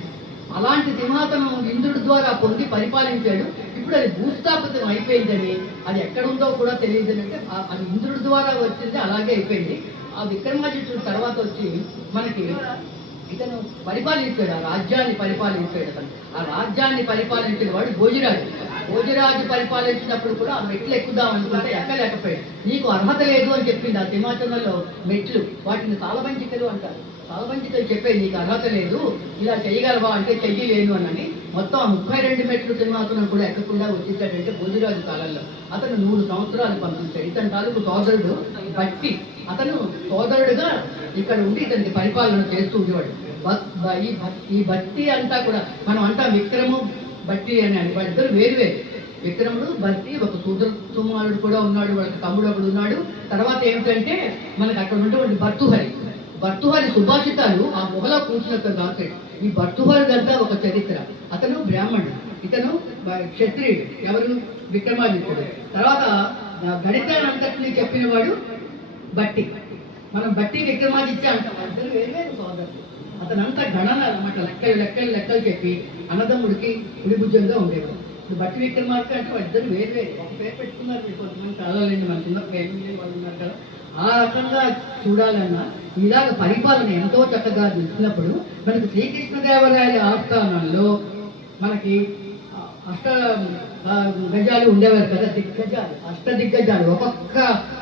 అలాంటి సింహాసనం ఇంద్రుడి ద్వారా పొంది పరిపాలించాడు. ఇప్పుడు అది భూస్థాపితం అయిపోయిందని, అది ఎక్కడుందో కూడా తెలియదు అంటే అది ఇంద్రుడి ద్వారా వచ్చింది, అలాగే అయిపోయింది. ఆ విక్రమాదిత్యుడు తర్వాత వచ్చి మనకి ఇతను పరిపాలించాడు, ఆ రాజ్యాన్ని పరిపాలించాడు. అతను ఆ రాజ్యాన్ని పరిపాలించిన వాడు భోజరాజు. భోజరాజు పరిపాలించినప్పుడు కూడా ఆ మెట్లు ఎక్కుదాం అనుకుంటే ఎక్కలేకపోయాడు. నీకు అర్హత లేదు అని చెప్పింది ఆ సింహాసనంలో మెట్లు, వాటిని సాలబంచికలు అంటారు. సాలబంచికలు చెప్పేది నీకు అర్హత లేదు, ఇలా చేయగలవా అంటే చెయ్యలేను అని. మొత్తం 32 మెట్లు సింహాసనం కూడా ఎక్కకుండా వచ్చేసాడంటే భోజరాజు కాలంలో. అతను 100 సంవత్సరాలు పంపించాడు. ఇతని తాలూకు సోదరుడు బట్టి, అతను సోదరుడుగా ఇక్కడ ఉండి ఇతనికి పరిపాలన చేస్తూ ఉండేవాడు. ఈ భక్తి అంతా కూడా మనం అంటాం విక్రము బట్టి అని. వాళ్ళిద్దరు వేరువేరు, విక్రముడు భర్తి, ఒక సుమారుడు కూడా ఉన్నాడు, వాళ్ళకి తమ్ముడు ఒకడు ఉన్నాడు. తర్వాత ఏమిటంటే మనకి అక్కడ ఉన్నటువంటి భర్తుహరి సుభాషితాలు ఆ గుహలో కూర్చున్నట్టు రాశాడు. ఈ భర్తుహరి అంతా ఒక చరిత్ర. అతను బ్రాహ్మణుడు, ఇతను క్షత్రియుడు, ఎవరు విక్రమాదిత్యుడు. తర్వాత గణితానంతటిని చెప్పిన వాడు బట్టి. మనం బట్టి విక్రమాదిత్య అంటాం, ఇద్దరు వేరువేరు సోదరులు. అతనంతా గణన అన్నమాట, లెక్కలు చెప్పి అన్నదమ్ముడికి కుడిభుజంగా ఉండేవాడు. ఇప్పుడు బట్టి విక్రమాదిత్య అంటే ఇద్దరు వేరువేరు, ఒక పేరు పెట్టుకున్నారు. మీరు కొంతమంది కావాలండి, మనకున్న పేరు వాళ్ళు ఉన్నారు కదా. ఆ రకంగా చూడాలన్నా ఇలాగ పరిపాలన ఎంతో చక్కగా తెలిసినప్పుడు మనకి శ్రీకృష్ణదేవరాయల ఆస్థానంలో మనకి గజాలు ఉండేవారు కదా, అష్టదిగ్గజాలు. ఒక్కొక్క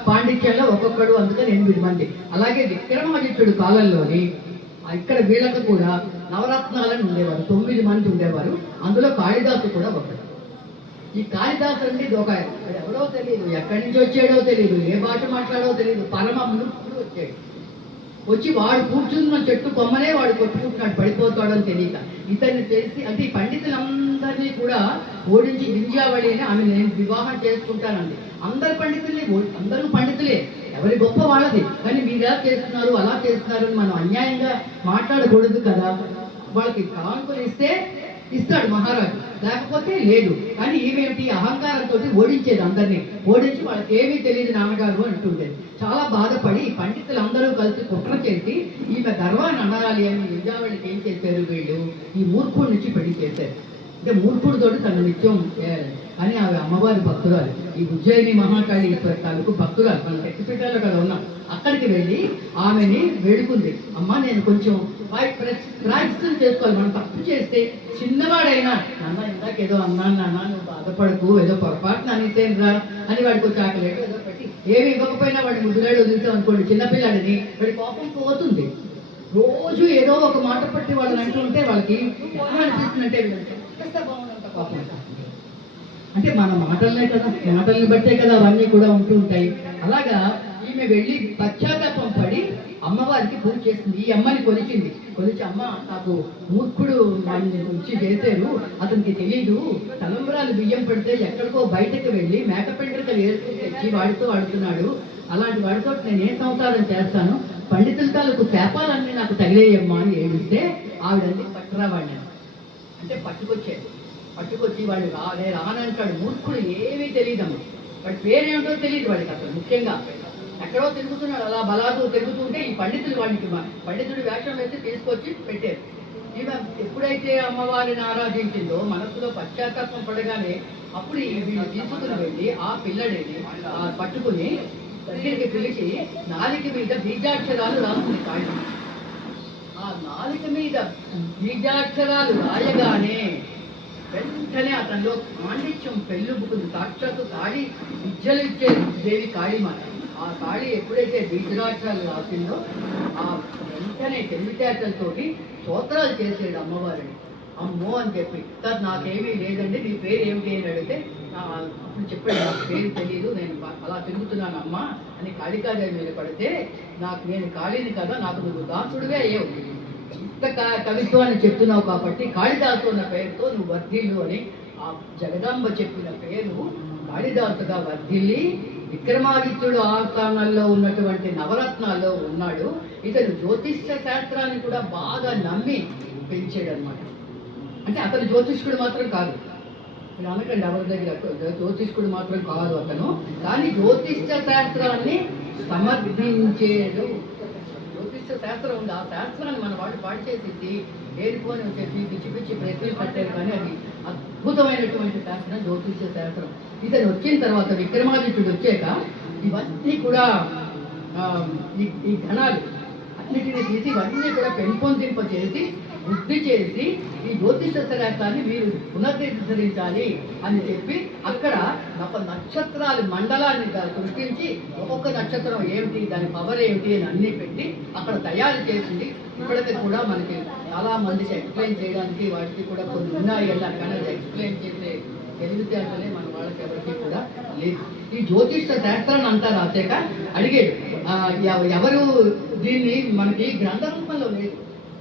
పాండిత్యంలో ఒక్కొక్కడు, అందుకని 8 మంది. అలాగే విక్రమాదిత్యుడు కాలంలోని ఇక్కడ వీళ్ళకు కూడా నవరత్నాలను ఉండేవారు, 9 మంది ఉండేవారు. అందులో కాళిదాసు కూడా ఒకడు. ఈ కాళిదాసు అంటే ఒక ఎవడో తెలియదు, ఎక్కడి నుంచి వచ్చాడో తెలియదు, ఏ భాష మాట్లాడో తెలియదు, పరమ మృతుడు వచ్చాడు. వచ్చి వాడు కూర్చున్న చెట్టు కొమ్మనే వాడు కొట్టుకుంటున్నాడు, పడిపోతాడని తెలియక. ఇతన్ని తెలిసి అంటే ఈ పండితులందరినీ కూడా ఓడించి వింధ్యావళి అని ఆమె నేను వివాహం చేసుకుంటానండి. అందరు పండితులే, ఎవరి గొప్ప వాళ్ళది. కానీ మీరు ఎలా చేస్తున్నారు అలా చేస్తున్నారు అని మనం అన్యాయంగా మాట్లాడకూడదు కదా. వాళ్ళకి కానుకలు ఇస్తాడు మహారాజు, లేకపోతే లేదు. కానీ ఈమెటి అహంకారంతో ఓడించేది, అందరినీ ఓడించి వాళ్ళకి ఏమీ తెలియదు నాన్నగారు అంటుండేది. చాలా బాధపడి పండితులందరూ కలిసి కుట్ర చేసి ఈమె గర్వాన్ని అనాలి అని విద్యావాళ్ళకి ఏం చేశారు, వీళ్ళు ఈ మూర్ఖుడి నుంచి పెళ్లి చేశారు. అంటే మూర్ఖుడితో తను నిత్యం చేయాలి అని ఆమె అమ్మవారి భక్తురాలు, ఈ ఉజ్జయిని మహాకాళీశ్వర తాలూకు భక్తురాలు. మన శక్తిపీఠాల్లో కదా ఉన్నాం. అక్కడికి వెళ్ళి ఆమెని వేడుకుంది, అమ్మ నేను కొంచెం ప్రాయశ్చిత్తం చేసుకోవాలి, మనం తప్పు చేస్తే చిన్నవాడైనా నాన్న ఇందాకేదో అన్నాను నాన్న, నువ్వు బాధపడకు, ఏదో పొరపాటున అనేసేనురా అని వాడికి వచ్చి ఆకలేడు ఏదో పెట్టి ఏమి ఇవ్వకపోయినా వాడి ముద్దులాడు వదిలితే అనుకోండి, చిన్నపిల్లాడిని వాడి కోపం పోతుంది. రోజు ఏదో ఒక మాట పట్టి వాళ్ళని అంటూ ఉంటే వాళ్ళకి ఎలా అనిపిస్తుందంటే బాగుందంత కోపం. అంటే మన మాటల్ని బట్టే కదా అవన్నీ కూడా ఉంటూ ఉంటాయి. అలాగా ఈమె వెళ్ళి పశ్చాత్తాపం పడి అమ్మవారికి పూజ చేస్తుంది. ఈ అమ్మని కొలిచి అమ్మ నాకు మూర్ఖుడు వచ్చి చేశారు, అతనికి తెలీదు, తలంబరాలు బియ్యం పెడితే ఎక్కడికో బయటకు వెళ్ళి మేకపెండ్రికలు ఏర్పడి తెచ్చి వాడితో ఆడుతున్నాడు, అలాంటి వాడితో నేను ఏ సంసారం చేస్తాను, పండితుల తాలూకు శాపాలన్నీ నాకు తగిలేయమ్మా అని ఏడిస్తే ఆవిడన్నీ పట్టురావాడిని అంటే పట్టుకొచ్చి వాడు రానంటాడు. మూర్ఖుడు ఏమీ తెలియదమ్మా, వాడి పేరేమిటో తెలియదు వాడికి అసలు. ముఖ్యంగా ఎక్కడో తిరుగుతున్నాడు, అలా బలాదు తిరుగుతుంటే ఈ పండితులు వాడికి పండితుడి వేషం వేసి తీసుకొచ్చి పెట్టారు. ఈమె ఎప్పుడైతే అమ్మవారిని ఆరాధించిందో మనసులో పశ్చాత్తాపం పడగానే అప్పుడు వీళ్ళు తీసుకుని వెళ్ళి ఆ పిల్లడిని పట్టుకుని దగ్గరికి పిలిచి నాలిక మీద బీజాక్షరాలు రాస్తుంది కాళ్ళు. ఆ నాలిక మీద బీజాక్షరాలు రాయగానే వెంటనే అతనిలో పాండిత్యం పెళ్ళుబుకుంది. సాక్షాత్తు కాళీ విద్యలు ఇచ్చే దేవి కాళీమాత. ఆ కాళీ ఎప్పుడైతే బీజాక్షరాలు రాసిందో ఆ వెంటనే తెలివితేటలతోటి స్తోత్రాలు చేసాడు అమ్మవారిని. అమ్మో అని చెప్పి, సార్ నాకేమీ లేదండి, నీ పేరు ఏమిటి అని అడిగితే అప్పుడు చెప్పాడు, నాకు పేరు తెలియదు, నేను అలా తిరుగుతున్నాను అమ్మ అని కాళికాదేవి మీద పడితే, నేను కాళీని కదా, నాకు నువ్వు దాసుడుగా అయ్యావు, ఇంత కవిత్వాన్ని చెప్తున్నావు కాబట్టి కాళిదాసు అన్న పేరుతో నువ్వు వర్ధిల్లు అని ఆ జగదాంబ చెప్పిన పేరు కాళిదాసుగా వర్ధిల్లి విక్రమాదిత్యుడు ఆస్థానాల్లో ఉన్నటువంటి నవరత్నాల్లో ఉన్నాడు. ఇతను జ్యోతిష్య శాస్త్రాన్ని కూడా బాగా నమ్మి పెంచాడు అనమాట. అంటే అతను జ్యోతిష్కుడు మాత్రం కాదు, మీరు అనకండి ఎవరి దగ్గర జ్యోతిష్కుడు మాత్రం కాదు అతను, కానీ జ్యోతిష్య శాస్త్రాన్ని సమర్థించేడు. జ్యోతిష్య శాస్త్రం ఉంది, ఆ శాస్త్రాన్ని మన వాడు పాటు చేసేసి ఏరుకొని చెప్పి పిచ్చి పిచ్చి ప్రయత్నం పట్టారు. కానీ అది అద్భుతమైనటువంటి శాస్త్రం జ్యోతిష్య శాస్త్రం. ఇతను వచ్చిన తర్వాత విక్రమాదిత్యుడు వచ్చాక ఇవన్నీ కూడా ఈ ఘనాలు అన్నిటినీ తీసి ఇవన్నీ కూడా పెంపొందింప చేసి వృద్ధి చేసి ఈ జ్యోతిష శాస్త్రాన్ని మీరు పునరుద్ధరించాలి అని చెప్పి అక్కడ నక్షత్రాలు మండలాన్ని సృష్టించి ఒక్కొక్క నక్షత్రం ఏమిటి, దాని పవర్ ఏమిటి అని అన్నీ పెట్టి అక్కడ తయారు చేసింది. ఇప్పటికీ కూడా మనకి చాలా మందికి ఎక్స్ప్లెయిన్ చేయడానికి వాటికి కూడా కొన్ని ఉన్నాయి అన్నారు, కానీ అది ఎక్స్ప్లెయిన్ చేసే తెలివితేటలే మన వాళ్ళకి ఎవరికి కూడా లేదు. ఈ జ్యోతిష శాస్త్రాన్ని అంతా రాసాక అడిగాడు, ఎవరు దీన్ని మనకి గ్రంథ రూపంలో లేదు,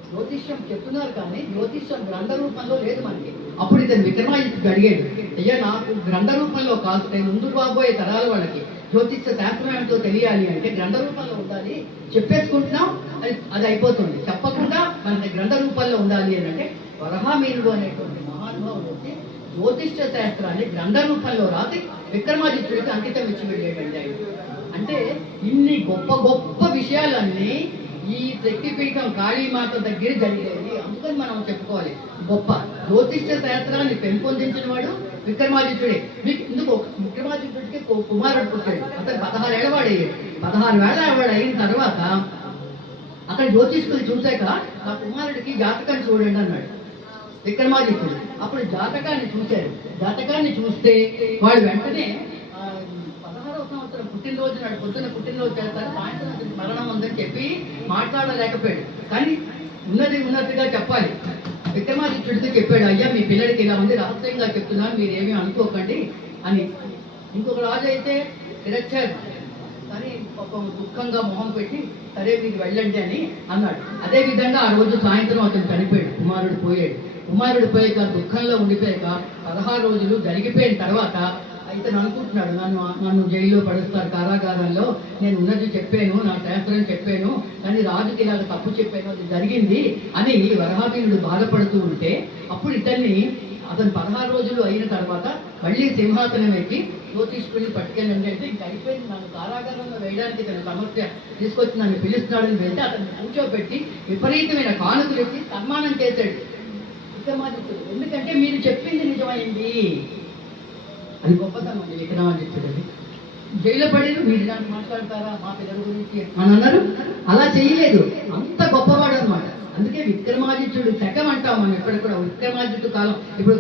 జ్యోతిష్యం చెప్తున్నారు కానీ జ్యోతిష్యం గ్రంథ రూపంలో లేదు మనకి. అప్పుడు ఇతను విక్రమాదిత్యుడు అడిగాడు, అయ్యా నాకు గ్రంథ రూపంలో కాస్తే ముందు రాబోయే తరాల వాళ్ళకి జ్యోతిష్య శాస్త్రం ఏమిటో తెలియాలి అంటే గ్రంథ రూపంలో ఉండాలి, చెప్పేసుకుంటున్నాం అది అయిపోతుంది, చెప్పకుండా మనకి గ్రంథ రూపంలో ఉండాలి అని అంటే వరహామీనుడు అనేటువంటి మహానుభావుడు వచ్చి జ్యోతిష్య శాస్త్రాన్ని గ్రంథ రూపంలో రాసి విక్రమాదిత్యుడికి అంకితం ఇచ్చి వెళ్ళేటండి ఆయన. అంటే ఇన్ని గొప్ప గొప్ప విషయాలన్నీ ఈ శక్తిపీఠం కాళీమాత దగ్గర జరిగేది. అందుకని మనం చెప్పుకోవాలి, గొప్ప జ్యోతిష్య శాస్త్రాన్ని పెంపొందించిన వాడు విక్రమాదిత్యుడే. ఇందుకు విక్రమాదిత్యుడికి కుమారుడు పుట్టాడు. అతను 16 ఏళ్ళ వాడయ్యాడు. 16 ఏళ్ళ వాడు అయిన తర్వాత అక్కడ జ్యోతిష్కులు చూశాక ఆ కుమారుడికి జాతకాన్ని చూడండి అన్నాడు విక్రమాదిత్యుడు. అప్పుడు జాతకాన్ని చూశారు. జాతకాన్ని చూస్తే వాడు వెంటనే 16వ సంవత్సరం పుట్టినరోజు నాడు పొద్దున్న పుట్టినరోజు చేస్తారు, సాయంత్రం మరణం ఉందని చెప్పి మాట్లాడలేకపోయాడు. కానీ ఉన్నతిగా చెప్పాలి. విక్రమాదిత్యుడితో చెప్పాడు, అయ్యా మీ పిల్లడికి ఇలా ఉంది, రహస్యంగా చెప్తున్నాను, మీరేమీ అనుకోకండి అని. ఇంకొక రాజు అయితే తిరచ్చారు, కానీ పాపం దుఃఖంగా మొహం పెట్టి సరే మీరు వెళ్ళండి అని అన్నాడు. అదేవిధంగా ఆ రోజు సాయంత్రం అతను చనిపోయాడు, కుమారుడు పోయాక దుఃఖంలో ఉండిపోయాక 16 రోజులు జరిగిపోయిన తర్వాత ఇతను అనుకుంటున్నాడు, నన్ను జైల్లో పడుస్తారు, కారాగారంలో నేను ఉన్నది చెప్పాను, నా శాస్త్రం చెప్పాను, కానీ రాజుకి ఇలాగ తప్పు చెప్పాను, అది జరిగింది అని వరహామీనుడు బాధపడుతూ ఉంటే అప్పుడు అతను 16 రోజులు అయిన తర్వాత మళ్ళీ సింహాసనం ఎక్కి జ్యోతిష్కుడిని పట్టుకెళ్ళండి అంటే ఇంక అయిపోయింది, నన్ను కారాగారంలో వేయడానికి తన సమస్య తీసుకొచ్చి నన్ను పిలుస్తున్నాడని వెళ్తే అతన్ని కూర్చోబెట్టి విపరీతమైన కానుకలు ఇచ్చి సన్మానం చేశాడు విక్రమాదిత్యుడు. ఎందుకంటే మీరు చెప్పింది నిజమైంది, అది గొప్పతనం అండి విక్రమాదిత్యుడు. జైల్లో పడేది మీరు దాన్ని మాట్లాడతారా మా పిల్లల గురించి అని అన్నారు. అలా చేయలేదు, అంత గొప్పవాడు అనమాట. అందుకే విక్రమాదిత్యుడు శకం అంటాం మనం ఎక్కడ కూడా. విక్రమాదిత్యుడు కాలం ఇప్పుడు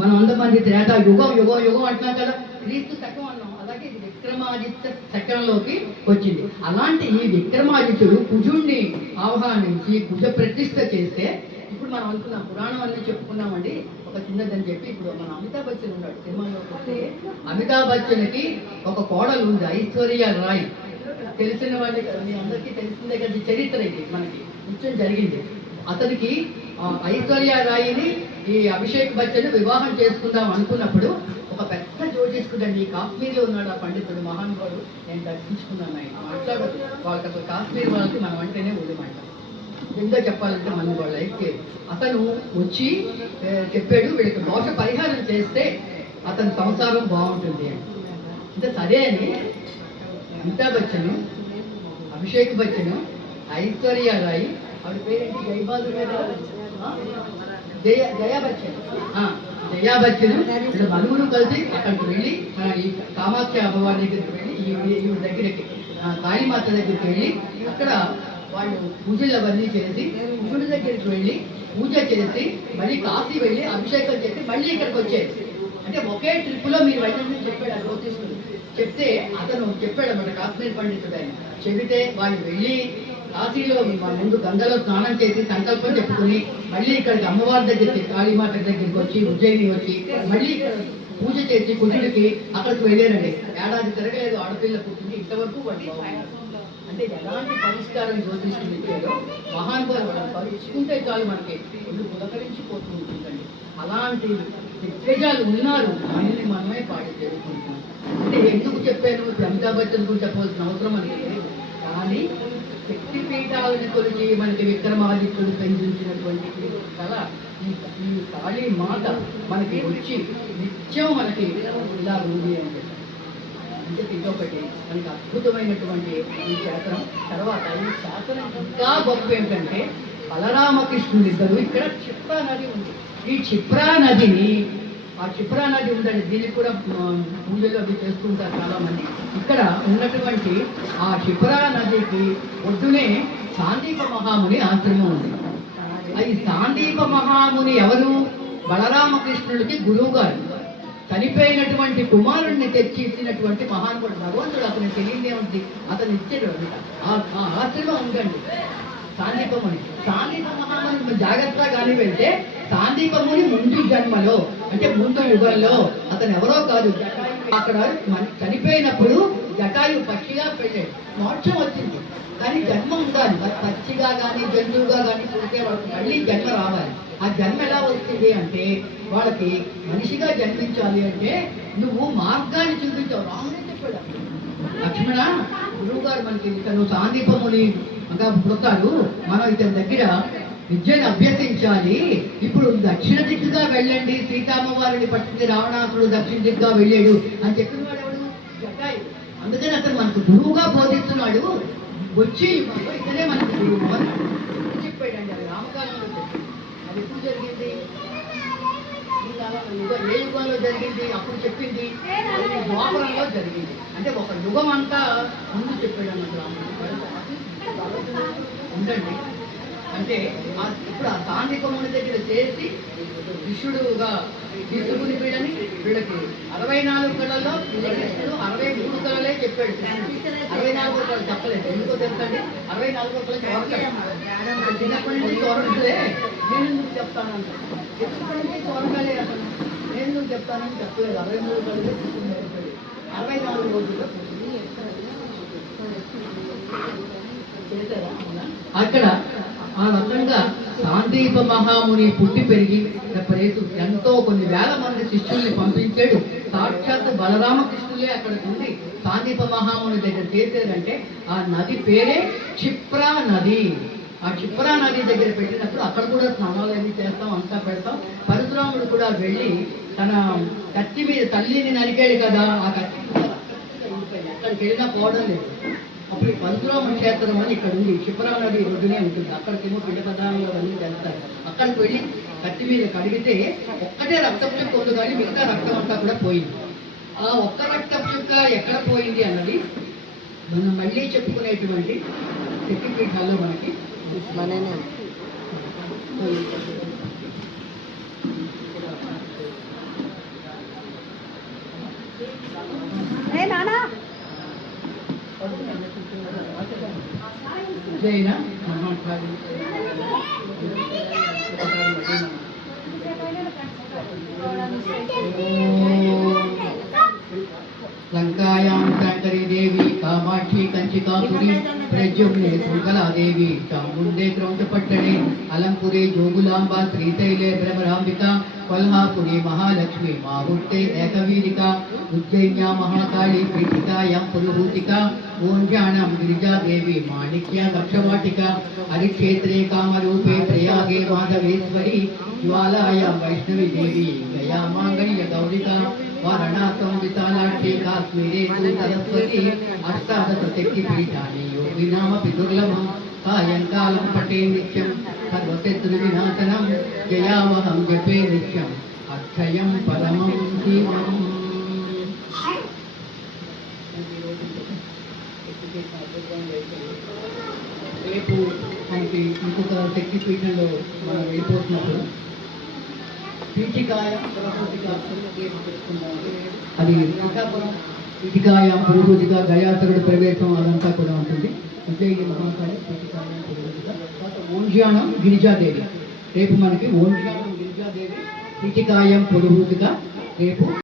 మనం 100 మంది త్రేత యుగం యుగం యుగం అంటున్నాం కదా, క్రీస్తు శకం అన్నాం. అలాగే ఇది విక్రమాదిత్య శకంలోకి వచ్చింది. అలాంటి ఈ విక్రమాదిత్యుడు కుజుణ్ణి ఆహ్వానించి కుజ ప్రతిష్ఠ చేస్తే ఇప్పుడు మనం అనుకున్నాం, పురాణం అన్నీ చెప్పుకున్నామండి, ఒక చిన్నదని చెప్పి ఇప్పుడు మన అమితాబ్ బచ్చన్ ఉన్నాడు సినిమాలోకి వస్తే. అమితాబ్ బచ్చన్కి ఒక కోడలు ఉంది, ఐశ్వర్య రాయ్. తెలిసిన వాళ్ళే కదా, మీ అందరికీ తెలిసిందే కదా, చరిత్ర ఇది మనకి నిత్యం జరిగింది. అతనికి ఐశ్వర్య రాయిని ఈ అభిషేక్ బచ్చన్ వివాహం చేసుకుందాం అనుకున్నప్పుడు ఒక పెద్ద జ్యోతిష్కుడండి, కాశ్మీర్లో ఉన్నాడు ఆ పండితుడు మహానుభావుడు, నేను దర్శించుకున్నాను ఆయన. మాట్లాడదు. వాళ్ళకి అసలు కాశ్మీర్ వాళ్ళకి మనం అంటేనే ఒళ్ళుమాట. నిజంగా చెప్పాలంటే మనం వాళ్ళ లైఫ్కి అతను వచ్చి చెప్పాడు, వీళ్ళకి దోష పరిహారం చేస్తే అతని సంసారం బాగుంటుంది అని. అంటే సరే అని అమితాబ్ బచ్చన్, అభిషేక్ బచ్చన్, ఐశ్వర్య రాయ్, ఆవిడ పేరేంటి, జయా బచ్చన్, జయా బచ్చన్, వీళ్ళు నలుగురు కలిసి అక్కడికి వెళ్ళి ఈ కామాఖ్య అమ్మవారి దగ్గరికి వెళ్ళి ఈవిడ దగ్గరికి కాళీమాత దగ్గరికి వెళ్ళి అక్కడ వాళ్ళు పూజలు అవన్నీ చేసి శివుడి దగ్గరికి వెళ్ళి పూజ చేసి మళ్ళీ కాశీ వెళ్ళి అభిషేకం చేసి మళ్ళీ ఇక్కడికి వచ్చేది. అంటే ఒకే ట్రిప్లో మీరు వెళ్ళండి చెప్పాడు ఆ జ్యోతిష్కుడు. చెప్తే అతను చెప్పాడు అన్నమాట, కాశ్మీర్ పండితుడు ఆయన. చెబితే వాళ్ళు వెళ్ళి కాశీలో ముందు గంగలో స్నానం చేసి సంకల్పం చెప్పుకుని మళ్ళీ ఇక్కడికి అమ్మవారి దగ్గరికి కాళీమాత దగ్గరికి వచ్చి ఉజ్జయిని వచ్చి మళ్ళీ ఇక్కడ పూజ చేసి కుజుడికి అక్కడికి వెళ్ళారండి. ఏడాది తిరగలేదు, ఆడపిల్ల పుట్టింది. ఇంతవరకు వాళ్ళు అంటే ఎలాంటి పరిష్కారం జ్యోతిష్కులు ఇచ్చారో మహానుభావులు పరీక్షుకుంటే చాలు మనకి ఒళ్ళు పులకరించిపోతూ ఉంటుందండి. అలాంటి దిగ్గజాలు ఉన్నారు, మనల్ని మనమే పాటి చేసుకుంటున్నాం. అంటే ఎందుకు చెప్పాను, అమితాబ్ బచ్చన్ గురించి చెప్పవలసిన అవసరం మనకి లేదు. కానీ శక్తిపీఠాలను కొలిచి మనకి విక్రమాదిత్యుడు పెంచినటువంటి కళ ఈ కాళీ మాత మనకి వచ్చి నిత్యం మనకి ఇలా ఉంది అంటే ఇదొకటి మనకి అద్భుతమైనటువంటి ఈ శాసనం. తర్వాత ఈ శాసనం ఇంకా గొప్ప ఏంటంటే బలరామకృష్ణుడు ఇద్దరు ఇక్కడ క్షిప్రా నది ఉంది. ఈ క్షిప్రా నదిని, ఆ క్షిప్రా నది ఉందండి, దీనికి కూడా పూజలు అవి చేస్తుంటారు చాలా మంది. ఇక్కడ ఉన్నటువంటి ఆ క్షిప్రా నదికి ఒడ్డునే సాందీప మహాముని ఆశ్రమం ఉంది. అది సాందీప మహాముని ఎవరు? బలరామకృష్ణుడికి గురువు గారు. చనిపోయినటువంటి కుమారుణ్ణి తెచ్చి ఇచ్చినటువంటి మహానుభావుడు. భగవంతుడు అతను తెలియదే ఉంది, అతను ఇచ్చాడు. ఆ ఆశ్రమం ఉందండి సాందీపముని. సాందీప మహాముని జాగ్రత్తగా కానీ వెళ్తే సాందీపముని ముందు జన్మలో అంటే ముందు యుగంలో అతను ఎవరో కాదు, అక్కడ చనిపోయినప్పుడు జటాయు పక్షిగా పెళ్ళాడు, మోక్షం వచ్చింది. కానీ జన్మ ఉండాలి, పక్షిగా కానీ జంతువుగా కానీ పుడితే వాళ్ళకి మళ్ళీ జన్మ రావాలి. ఆ జన్మ ఎలా వస్తుంది అంటే వాళ్ళకి మనిషిగా జన్మించాలి అంటే నువ్వు మార్గాన్ని చూపించావు. రాముడే చెప్పాడు లక్ష్మణ, గురువు గారు మనకి ఇతను సాందీపముని పుడతాడు, మనం ఇతని దగ్గర విద్యను అభ్యసించాలి. ఇప్పుడు దక్షిణ దిక్కుగా వెళ్ళండి, సీతామ్మవారిని పట్టించి రావణాసుడు దక్షిణ దిక్కుగా వెళ్ళాడు అని చెప్పిన వాడు ఎవడు? జటాయు. అందుకని అతను మనకు గురువుగా బోధిస్తున్నాడు. వచ్చి ఇతనే మనకు గురువు అన్నాడు చెప్పాడండి. అది రామకాలంలో చెప్పింది. అది ఎప్పుడు జరిగింది? ఏ యుగంలో జరిగింది? అప్పుడు చెప్పింది ద్వాపరంలో జరిగింది. అంటే ఒక యుగం అంతా ముందు చెప్పాడు అన్నది రాముడు ఉండండి. అంటే ఇప్పుడు ఆ సాందీపముని దగ్గర చేసి శిష్యుడుగా తీసుకుని వీళ్ళని వీళ్ళకి 64 కళల్లో కృష్ణుడు 63 కళలే చెప్పాడు. 64 కళలు చెప్పలేదు. ఎందుకో తెలుసండి, 64 కళ చోరకాడు. చిన్నప్పటి నుంచి చోరకులే, నేను ఎందుకు చెప్తాను అంటాను. ఎప్పటి నుంచి చోరకాలే అతను, నేను ఎందుకు చెప్తానని చెప్పలేదు. 63 కళలే కృష్ణుడు నేర్పాడు. 64 రోజుల్లో చేశారా అక్కడ. ఆ రకంగా సాందీప మహాముని పుట్టి పెరిగి ప్రేసు ఎంతో కొన్ని వేల మంది శిష్యుల్ని పంపించాడు. సాక్షాత్ బలరామకృష్ణులే అక్కడికి ఉండి సాందీప మహాముని దగ్గర చేసేదంటే ఆ నది పేరే క్షిప్రా నది. ఆ క్షిప్రా నది దగ్గర పెట్టినప్పుడు అక్కడ కూడా స్నానాలు అన్ని చేస్తాం, అంతా పెడతాం. పరశురాముడు కూడా వెళ్ళి తన కత్తి మీద తల్లిని నరికాడు కదా, ఆ కత్తి అక్కడికి వెళ్ళినా పోవడం లేదు. అప్పుడు పరశురామ క్షేత్రం అని ఇక్కడ ఉంది, క్షిప్రా నది ఒడ్డునే ఉంటుంది. అక్కడికేమో పిండ పదార్థాలు అన్నీ వెళ్తారు. అక్కడికి వెళ్ళి కత్తి మీద కడిగితే ఒక్కటే రక్తం చుక్క ఉంది, కానీ మిగతా రక్తం అంతా కూడా పోయింది. ఆ ఒక్క రక్తం చుక్క ఎక్కడ పోయింది అన్నది మనం మళ్ళీ చెప్పుకునేటువంటి శక్తిపీఠాల్లో మనకి మననే ఉజ్జయిన మహాకాళి లంకాయాं శాంకరీ దేవి కామాక్షి కంచికాపురి ప్రద్యుమ్నే శృంఖలాదేవి చాముండే క్రౌంచపట్టణే అలంపురే జోగులాంబ శ్రీశైలే భ్రమరాంబిక కొల్హాపురి మహాలక్ష్మి మాహుర్తే ఏకవీరిక ఉజ్జయిన్యా మహాకాళి పీఠికాయాం పురుహూతిక ఓంజాణం గిరిజాదేవి మాణిక్య దక్షవాటిక హరిక్షేత్రే కామరూపే ప్రయాగే మాధవేశ్వరి ज्वालायां वैष्णवी देवी गया मांगल्य गौरिका वारणासं विशालाक्षी काश्मीरे तु सरस्वती अष्टादशशक्तिपीठानि योगिनामपि दुर्लभं सायंकालं पठे नित्यं सर्वशत्रुविनाशनं जयावहं जपे नित्यम् अक्षयं परमं शिवम् రేపు మనకి ఇంకొక శక్తిపీఠంలో మనం వెళ్ళిపోతున్నప్పుడు పీఠికాయ పురుహూతిక అది శ్రీకాకుళం పీఠికాయ పురుహూతిక గయాసురుడు ప్రవేశం అదంతా కూడా ఉంటుంది. ఉజ్జయిని మహాకాళి పీఠికాయ పురుహూతిక తర్వాత ఓంజాణం గిరిజాదేవి రేపు మనకి ఓంజాణం గిరిజాదేవి పీఠికాయం పురుహూతిక రేపు